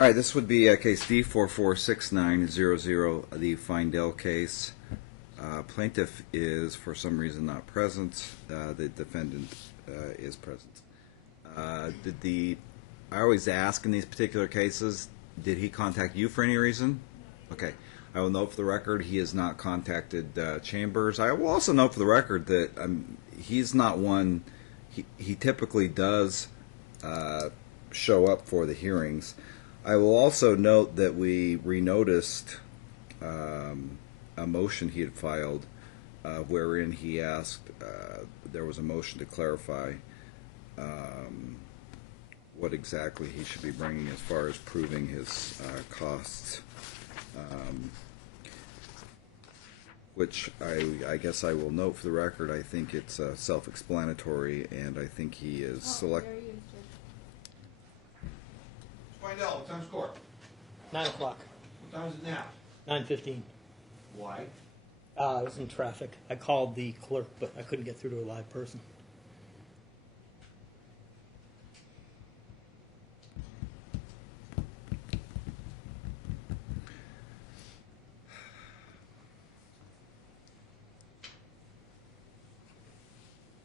All right, this would be case D446900, the Feindel case. Plaintiff is, for some reason, not present. The defendant is present. I always ask in these particular cases, did he contact you for any reason? Okay. I will note for the record he has not contacted Chambers. I will also note for the record that he's not one, he typically does show up for the hearings. I will also note that we renoticed a motion he had filed wherein he asked, there was a motion to clarify what exactly he should be bringing as far as proving his costs, which I guess I will note for the record. I think it's self-explanatory, and I think he is Feindel, what time's court? 9 o'clock. What time is it now? 9:15. Why? I was in traffic. I called the clerk, but I couldn't get through to a live person.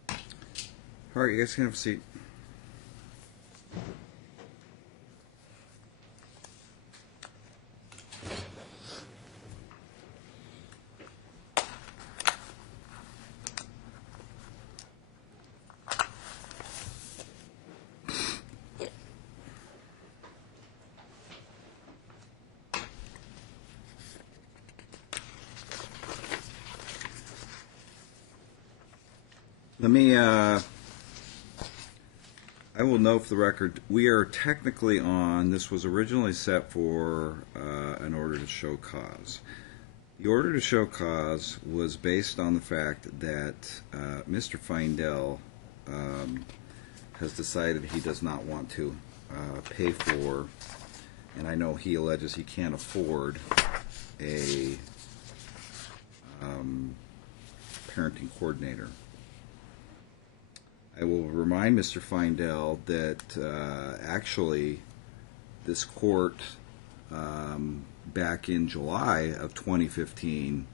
All right, you guys can have a seat. Let me, I will note for the record, we are technically on, this was originally set for an order to show cause. The order to show cause was based on the fact that Mr. Feindel has decided he does not want to pay for, and I know he alleges he can't afford, a parenting coordinator. I will remind Mr. Feindel that actually this court back in July of 2015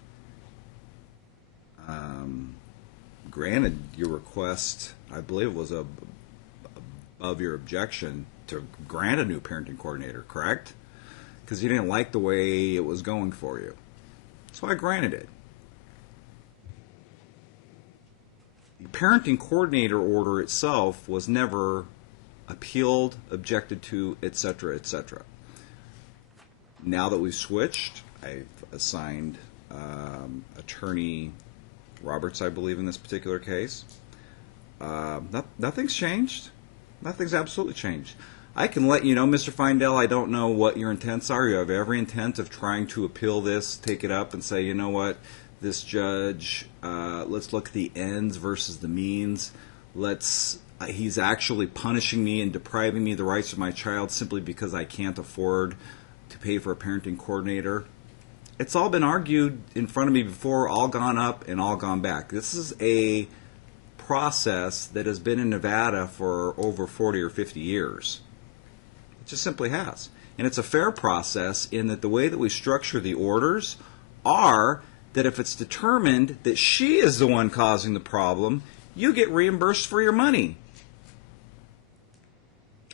granted your request, I believe it was above your objection, to grant a new parenting coordinator, correct? Because you didn't like the way it was going for you. So I granted it. The parenting coordinator order itself was never appealed, objected to, etc., etc. Now that we've switched, I've assigned Attorney Roberts, I believe, in this particular case. Nothing's changed. Nothing's absolutely changed. I can let you know, Mr. Feindel, I don't know what your intents are. You have every intent of trying to appeal this, take it up, and say, you know what, this judge, let's look at the ends versus the means. He's actually punishing me and depriving me of the rights of my child simply because I can't afford to pay for a parenting coordinator. It's all been argued in front of me before, all gone up and all gone back. This is a process that has been in Nevada for over 40 or 50 years. It just simply has. And it's a fair process in that the way that we structure the orders are that if it's determined that she is the one causing the problem, you get reimbursed for your money.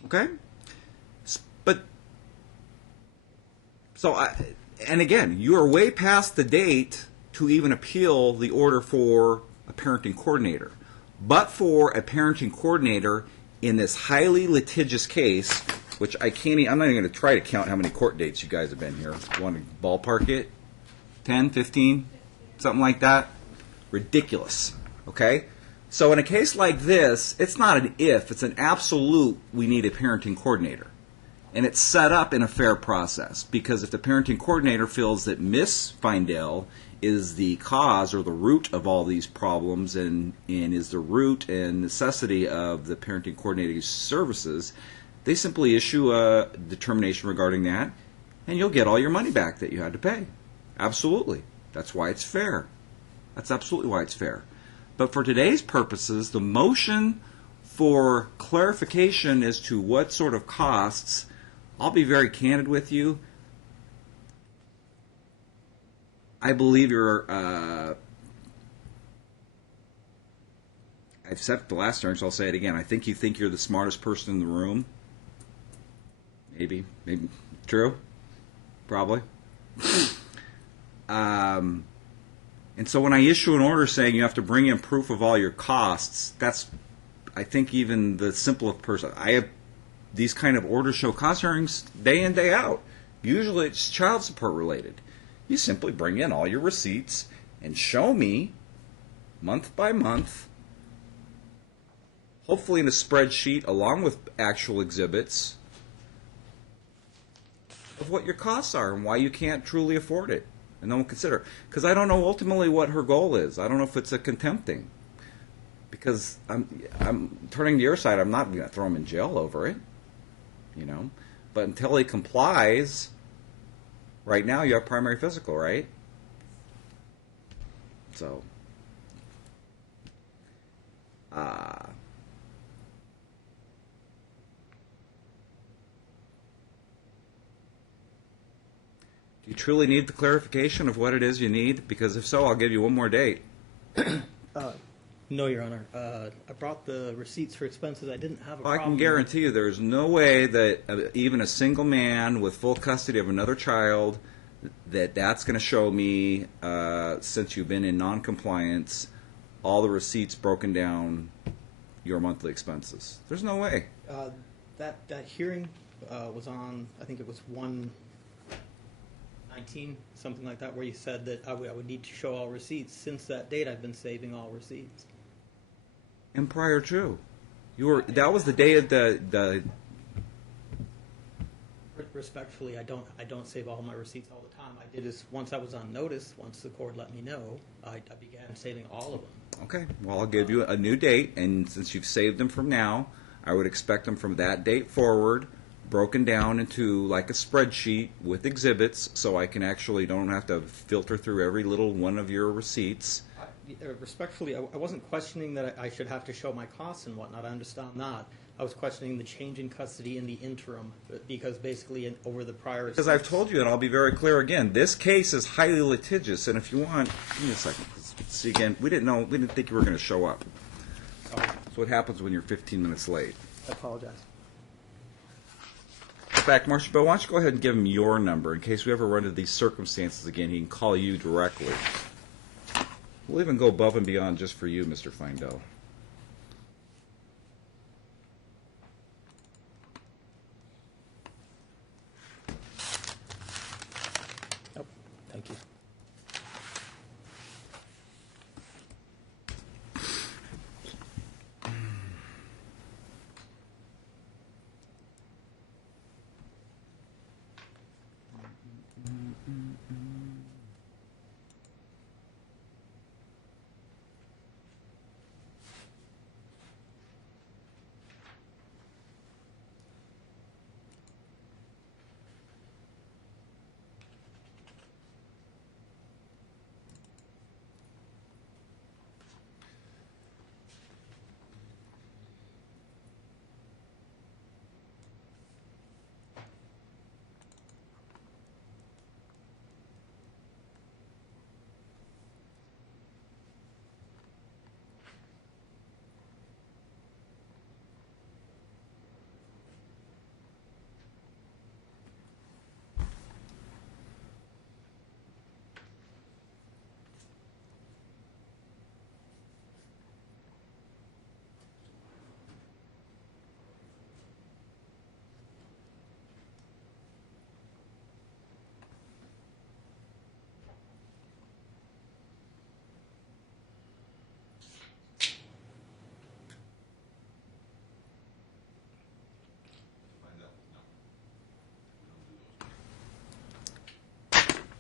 Okay? And again, you are way past the date to even appeal the order for a parenting coordinator. But for a parenting coordinator in this highly litigious case, which I'm not even going to try to count how many court dates you guys have been here. You want to ballpark it? 10, 15, something like that? Ridiculous. Okay? So in a case like this, it's not an if, it's an absolute we need a parenting coordinator. And it's set up in a fair process, because if the parenting coordinator feels that Miss Feindel is the cause or the root of all these problems and is the root and necessity of the parenting coordinator's services, they simply issue a determination regarding that, and you'll get all your money back that you had to pay. Absolutely. That's why it's fair. That's absolutely why it's fair. But for today's purposes, the motion for clarification as to what sort of costs I'll be very candid with you. I believe you're. I've said it the last turn, so I'll say it again. I think you're the smartest person in the room. Maybe true, probably. And so when I issue an order saying you have to bring in proof of all your costs, that's, I think, even the simplest person. I have these kind of orders show cost hearings day in, day out. Usually it's child support related. You simply bring in all your receipts and show me month by month, hopefully in a spreadsheet along with actual exhibits, of what your costs are and why you can't truly afford it. And then we'll consider. Because I don't know ultimately what her goal is. I don't know if it's a contempt thing. Because I'm turning to your side, I'm not going to throw him in jail over it. You know? But until he complies, right now you have primary physical, right? So, do you truly need the clarification of what it is you need? Because if so, I'll give you one more date. No, Your Honor. I brought the receipts for expenses. I didn't have a problem. I can guarantee you there's no way that even a single man with full custody of another child, that's going to show me, since you've been in non-compliance, all the receipts broken down your monthly expenses. There's no way. That hearing was on, I think it was 1/19, something like that, where you said that I would need to show all receipts. Since that date, I've been saving all receipts. And prior to, that was the day of the. Respectfully, I don't save all my receipts all the time. I did this once I was on notice. Once the court let me know, I began saving all of them. Okay, well, I'll give you a new date, and since you've saved them from now, I would expect them from that date forward, broken down into like a spreadsheet with exhibits, so I can actually don't have to filter through every little one of your receipts. Respectfully, I wasn't questioning that I should have to show my costs and whatnot. I understand that. I was questioning the change in custody in the interim, because basically over the prior... Because I've told you, and I'll be very clear again, this case is highly litigious, and if you want... Give me a second. See, again, we didn't think you were going to show up. That's what happens when you're 15 minutes late. I apologize. In fact, Marshal Bill, why don't you go ahead and give him your number in case we ever run into these circumstances again. He can call you directly. We'll even go above and beyond just for you, Mr. Feindel. Oh, thank you.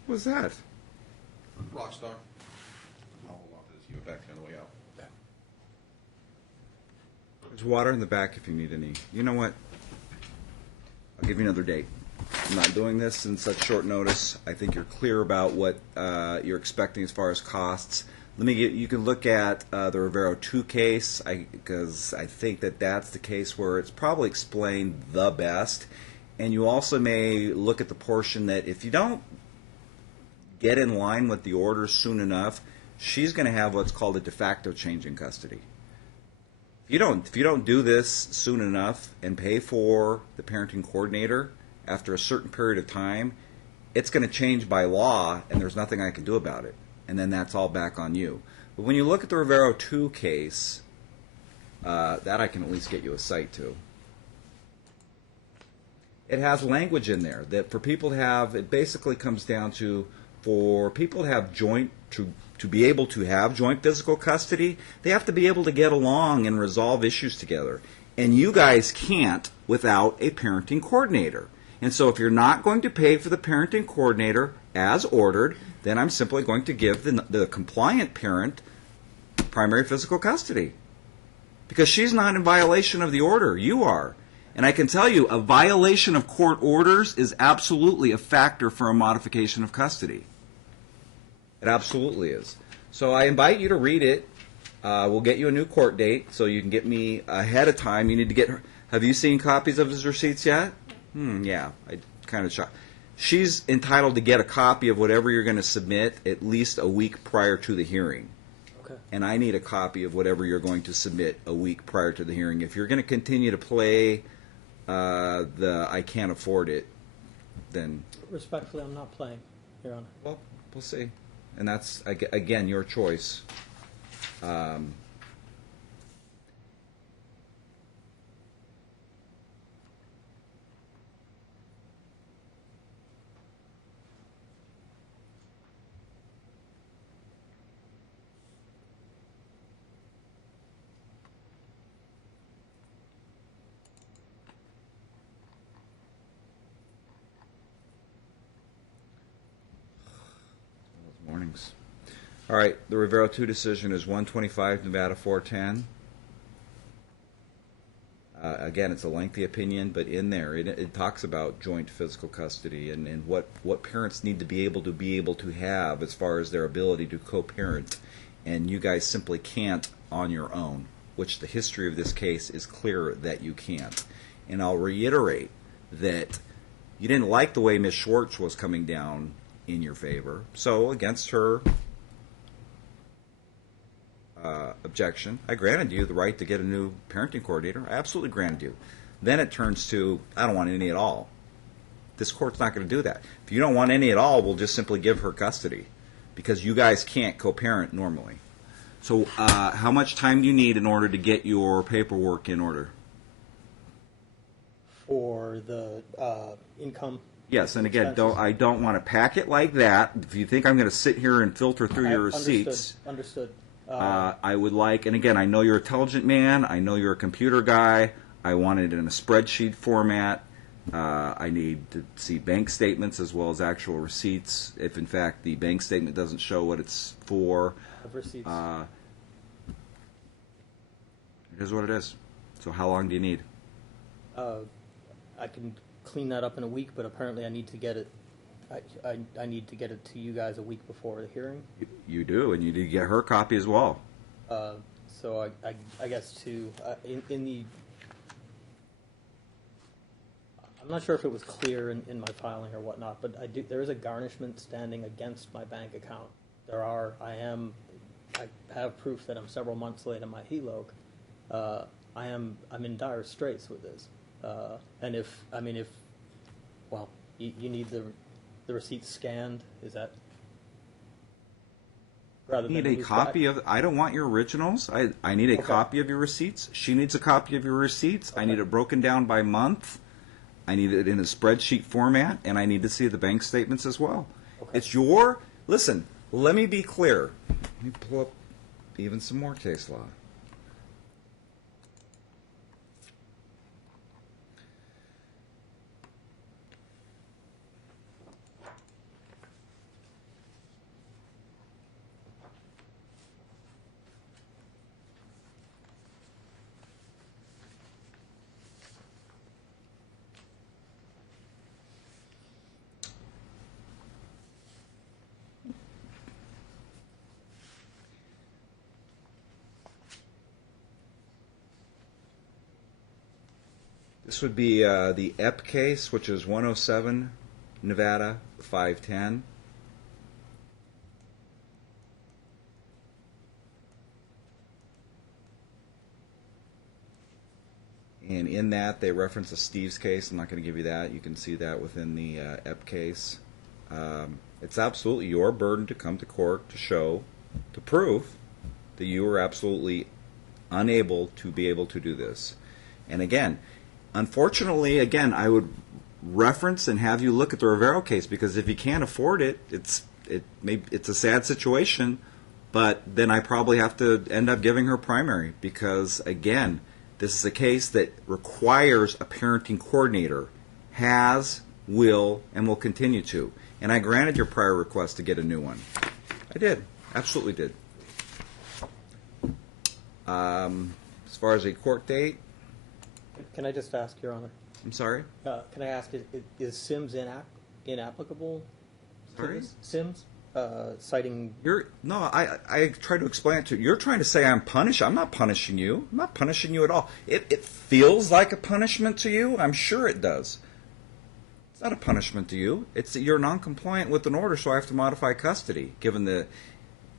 What's that? Rockstar. I'll hold on to this. Give it back to you on the way out. There's water in the back if you need any. You know what? I'll give you another date. I'm not doing this in such short notice. I think you're clear about what you're expecting as far as costs. You can look at the Rivero 2 case, because I think that's the case where it's probably explained the best. And you also may look at the portion that if you don't get in line with the order soon enough, she's going to have what's called a de facto change in custody. If you don't do this soon enough and pay for the parenting coordinator after a certain period of time, it's going to change by law, and there's nothing I can do about it. And then that's all back on you. But when you look at the Rivero 2 case, that I can at least get you a cite to. It has language in there that for people to have, it basically comes down to, for people to have to be able to have joint physical custody, they have to be able to get along and resolve issues together. And you guys can't without a parenting coordinator. And so if you're not going to pay for the parenting coordinator as ordered, then I'm simply going to give the compliant parent primary physical custody. Because she's not in violation of the order. You are. And I can tell you, a violation of court orders is absolutely a factor for a modification of custody. It absolutely is. So I invite you to read it. We'll get you a new court date so you can get me ahead of time. You need to get her. Have you seen copies of his receipts yet? Yeah, I kind of shocked. She's entitled to get a copy of whatever you're going to submit at least a week prior to the hearing. Okay. And I need a copy of whatever you're going to submit a week prior to the hearing. If you're going to continue to play the I can't afford it, then... Respectfully, I'm not playing, Your Honor. Well, we'll see. And that's, again, your choice. Mornings. All right, the Rivero 2 decision is 125 Nevada 410. Again, it's a lengthy opinion, but in there it talks about joint physical custody and what parents need to be able to have as far as their ability to co-parent, and you guys simply can't on your own, which the history of this case is clear that you can't. And I'll reiterate that you didn't like the way Ms. Schwartz was coming down in your favor. So against her objection, I granted you the right to get a new parenting coordinator. I absolutely granted you. Then it turns to, I don't want any at all. This court's not going to do that. If you don't want any at all, we'll just simply give her custody because you guys can't co-parent normally. So how much time do you need in order to get your paperwork in order? For the income. Yes, and again, I don't want to pack it like that. If you think I'm going to sit here and filter through your receipts, Understood. I would like, and again, I know you're an intelligent man. I know you're a computer guy. I want it in a spreadsheet format. I need to see bank statements as well as actual receipts. If in fact the bank statement doesn't show what it's for, Receipts. it is what it is. So how long do you need? I can clean that up in a week, but apparently I need to get it. I need to get it to you guys a week before the hearing. You do, and you need to get her a copy as well. So I guess to in the. I'm not sure if it was clear in my filing or whatnot, but there is a garnishment standing against my bank account. I have proof that I'm several months late on my HELOC. I'm in dire straits with this. And you need the receipt scanned, is that? Rather I need a copy of. I don't want your originals. I need a copy of your receipts. She needs a copy of your receipts. Okay. I need it broken down by month. I need it in a spreadsheet format, and I need to see the bank statements as well. Okay. It's your. Listen, let me be clear. Let me pull up even some more case law. This would be the EP case, which is 107 Nevada 510. And in that, they reference a Steve's case. I'm not going to give you that. You can see that within the EP case. It's absolutely your burden to come to court to show, to prove that you were absolutely unable to be able to do this. And again, unfortunately, again, I would reference and have you look at the Rivero case, because if you can't afford it, it's a sad situation. But then I probably have to end up giving her primary, because again, this is a case that requires a parenting coordinator, has, will, and will continue to. And I granted your prior request to get a new one. I did, absolutely did. As far as a court date, Can I just ask, Your Honor? I'm sorry? Can I ask, is Sims inapplicable to Sorry? this? Sims, citing... I tried to explain it to you. You're trying to say I'm punished. I'm not punishing you. I'm not punishing you at all. It feels like a punishment to you. I'm sure it does. It's not a punishment to you. It's that you're non-compliant with an order, so I have to modify custody, given the...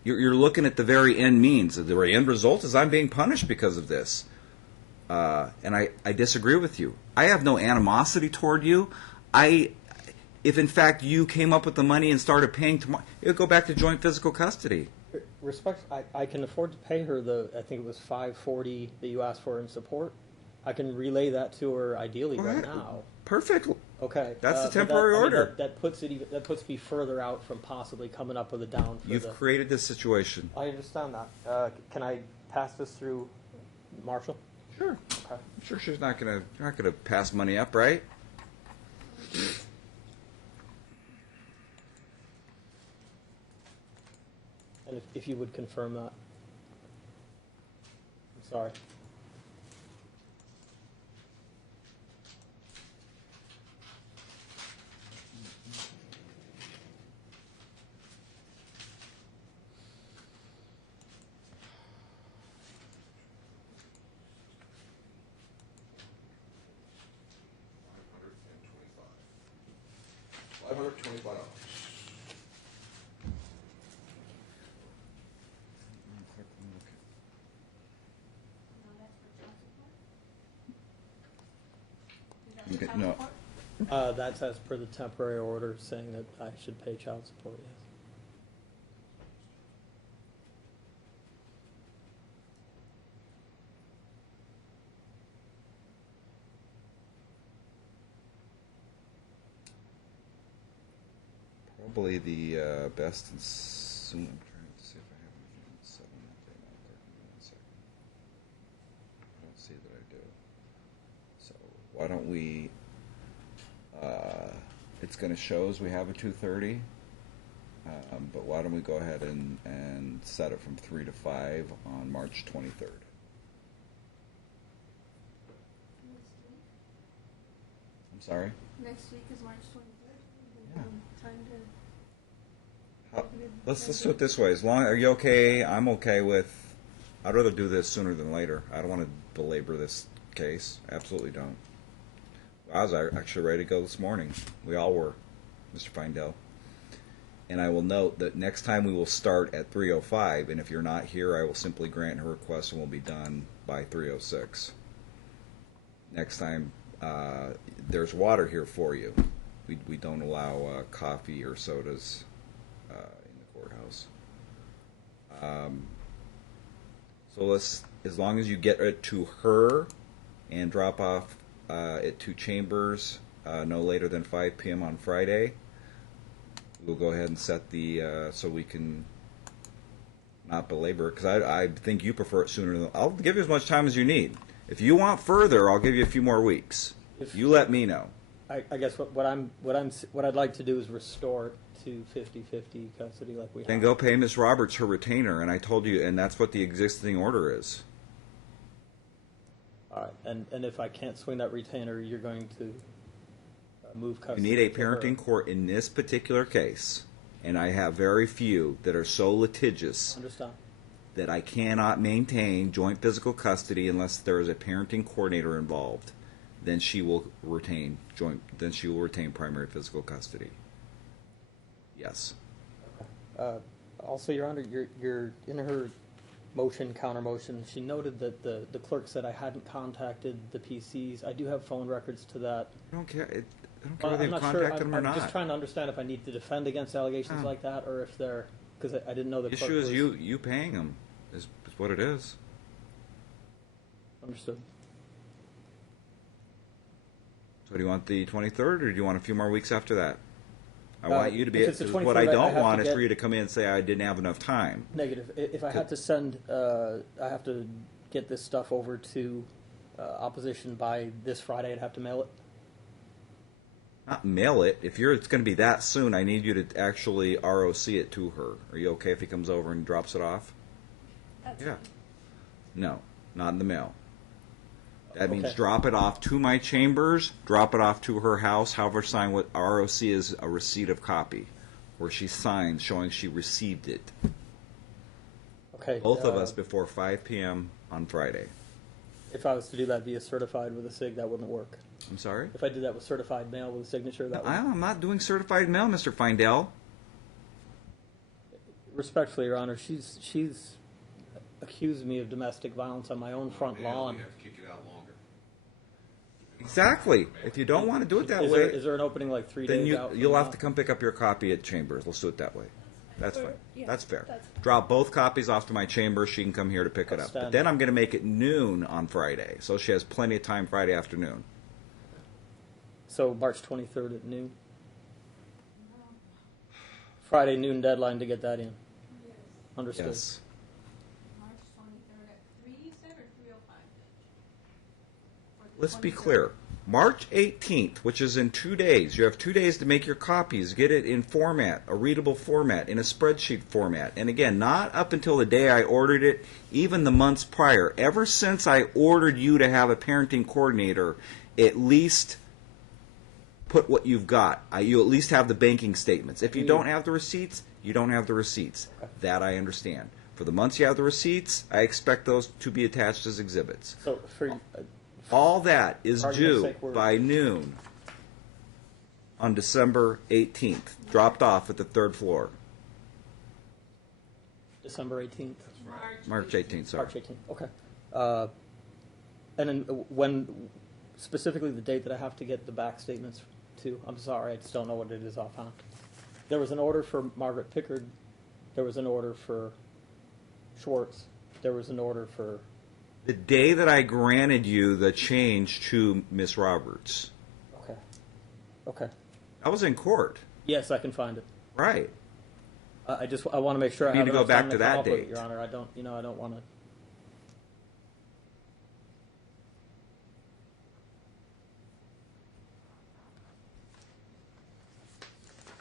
You're looking at the very end means. The very end result is I'm being punished because of this. And I disagree with you. I have no animosity toward you. If in fact you came up with the money and started paying tomorrow, it would go back to joint physical custody. I can afford to pay her I think it was $540 that you asked for in support. I can relay that to her ideally right now. Perfect. Okay. That's the temporary order. That puts me further out from possibly coming up with a down for You've created this situation. I understand that. Can I pass this through Marshall? Sure. Okay. I'm sure she's not gonna pass money up, right? And if you would confirm that. I'm sorry. $525. No. That's as per the temporary order saying that I should pay child support, yes. Probably the best and soon. I'm trying to see if I have anything in the settlement thing. One second. I don't see that I do. So why don't we? It's going to show as we have a 2:30. But why don't we go ahead and set it from 3 to 5 on March 23rd? I'm sorry? Next week is March 23rd. Yeah. Time to... Let's do it this way. Are you okay? I'm okay with. I'd rather do this sooner than later. I don't want to belabor this case. Absolutely don't. I was actually ready to go this morning. We all were, Mr. Feindel. And I will note that next time we will start at 3:05, and if you're not here, I will simply grant her request and we'll be done by 3:06. Next time, there's water here for you. We don't allow coffee or sodas in the courthouse. So as long as you get it to her and drop off at 2 chambers no later than 5 p.m. on Friday, we'll go ahead and set the so we can not belabor it, because I think you prefer it sooner than. I'll give you as much time as you need. If you want further, I'll give you a few more weeks. You let me know. I guess what I'd like to do is restore it to 50-50 custody like we have. Then go pay Ms. Roberts her retainer, and I told you, and that's what the existing order is. All right, and if I can't swing that retainer, you're going to move You custody. need a to her. parenting court in this particular case, and I have very few that are so litigious Understand. that I cannot maintain joint physical custody unless there is a parenting coordinator involved. then she will retain primary physical custody. Yes. Also, Your Honor, you're in her motion, counter motion, she noted that the clerk said I hadn't contacted the PCs. I do have phone records to that. I don't care. I don't care whether I'm they've not sure. contacted them or I'm not. just trying to understand if I need to defend against allegations like that, or if they're, because I didn't know the The clerk issue is was. you paying them is what it is. Understood. So do you want the 23rd, or do you want a few more weeks after that? I want you to be. if it's the What I 23rd, I don't have to want is get- for you to come in and say I didn't have enough time. Negative. If I had to send, I have to get this stuff over to opposition by this Friday, I'd have to mail it. Not mail it. If it's going to be that soon, I need you to actually ROC it to her. Are you okay if he comes over and drops it off? That's Yeah. fine. No, not in the mail. That means Okay. drop it off to my chambers, drop it off to her house, however sign what ROC is a receipt of copy, where she signs showing she received it. Okay. Both of us before 5 p.m. on Friday. If I was to do that via certified with a SIG, that wouldn't work. I'm sorry? If I did that with certified mail with a signature, that would. I'm not doing certified mail, Mr. Feindel. Respectfully, Your Honor, she's accused me of domestic violence on my own front lawn. We have to kick it out longer. Exactly. If you don't want to do it that Is way, there an opening like 3 then days out? you'll from have now? to come pick up your copy at chambers. Let's do it that way. That's Or- fine. yeah, That's fair. that's fine. Drop both copies off to my chamber. She can come here to pick it up. But Outstanding. then I'm going to make it noon on Friday, so she has plenty of time Friday afternoon. So March 23rd at noon. Friday noon deadline to get that in. Yes. Understood. Yes. March 23rd at 3, you said, or 3:05? Let's be clear. March 18th, which is in 2 days, you have 2 days to make your copies, get it in format, a readable format, in a spreadsheet format. And again, not up until the day I ordered it, even the months prior. Ever since I ordered you to have a parenting coordinator, at least put what you've got. You at least have the banking statements. If you don't have the receipts, you don't have the receipts. That I understand. For the months you have the receipts, I expect those to be attached as exhibits. So for All that is Argument's due sake, we're- by noon on December 18th, dropped off at the third floor. December 18th, March 18th, sorry. March 18th. Okay. And then when specifically the date that I have to get the back statements to? I'm sorry, I just don't know what it is offhand. There was an order for Margaret Pickard. There was an order for Schwartz. There was an order for. The day that I granted you the change to Miss Roberts, Okay. Okay. I was in court. Yes, I can find it. Right. I want to make sure I You have need to go enough back time to come that up with it, date. Your Honor. I don't want to.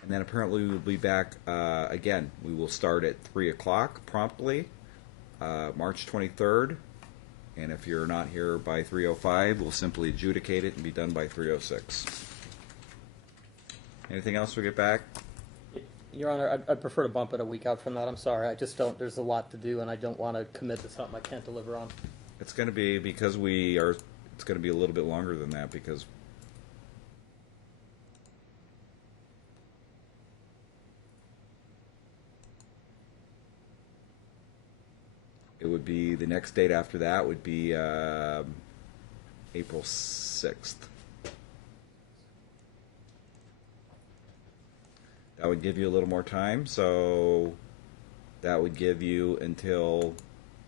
And then apparently we will be back again. We will start at 3 o'clock promptly, March 23rd. And if you're not here by 3:05, we'll simply adjudicate it and be done by 3:06. Anything else we get back? Your Honor, I'd prefer to bump it a week out from that. I'm sorry. I just don't. There's a lot to do, and I don't want to commit to something I can't deliver on. It's going to be because we are. It's going to be a little bit longer than that because it would be the next date after that would be April 6th. That would give you a little more time, so that would give you until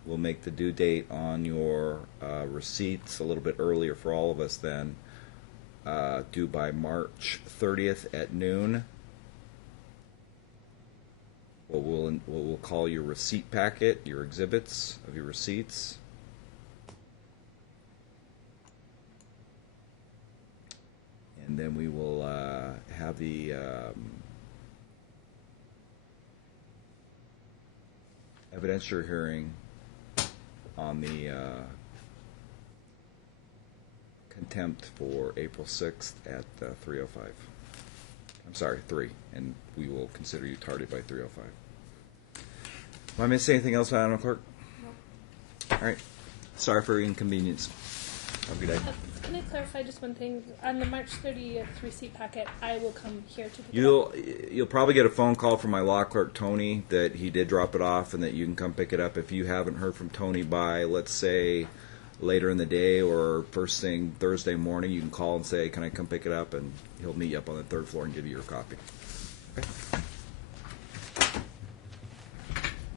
we'll make the due date on your receipts a little bit earlier for all of us then, due by March 30th at noon. What we'll call your receipt packet, your exhibits of your receipts. And then we will have the evidentiary hearing on the contempt for April 6th at 3:05. I'm sorry, 3, and we will consider you tardy by 3:05. Am I missing anything else, Madam Clerk? All right. Sorry for your inconvenience. Have a good day. Can I clarify just one thing? On the March 30th receipt packet, I will come here to pick it up. You'll probably get a phone call from my law clerk Tony that he did drop it off and that you can come pick it up. If you haven't heard from Tony by, let's say, later in the day or first thing Thursday morning, you can call and say, "Can I come pick it up?" And he'll meet you up on the third floor and give you your copy. Okay.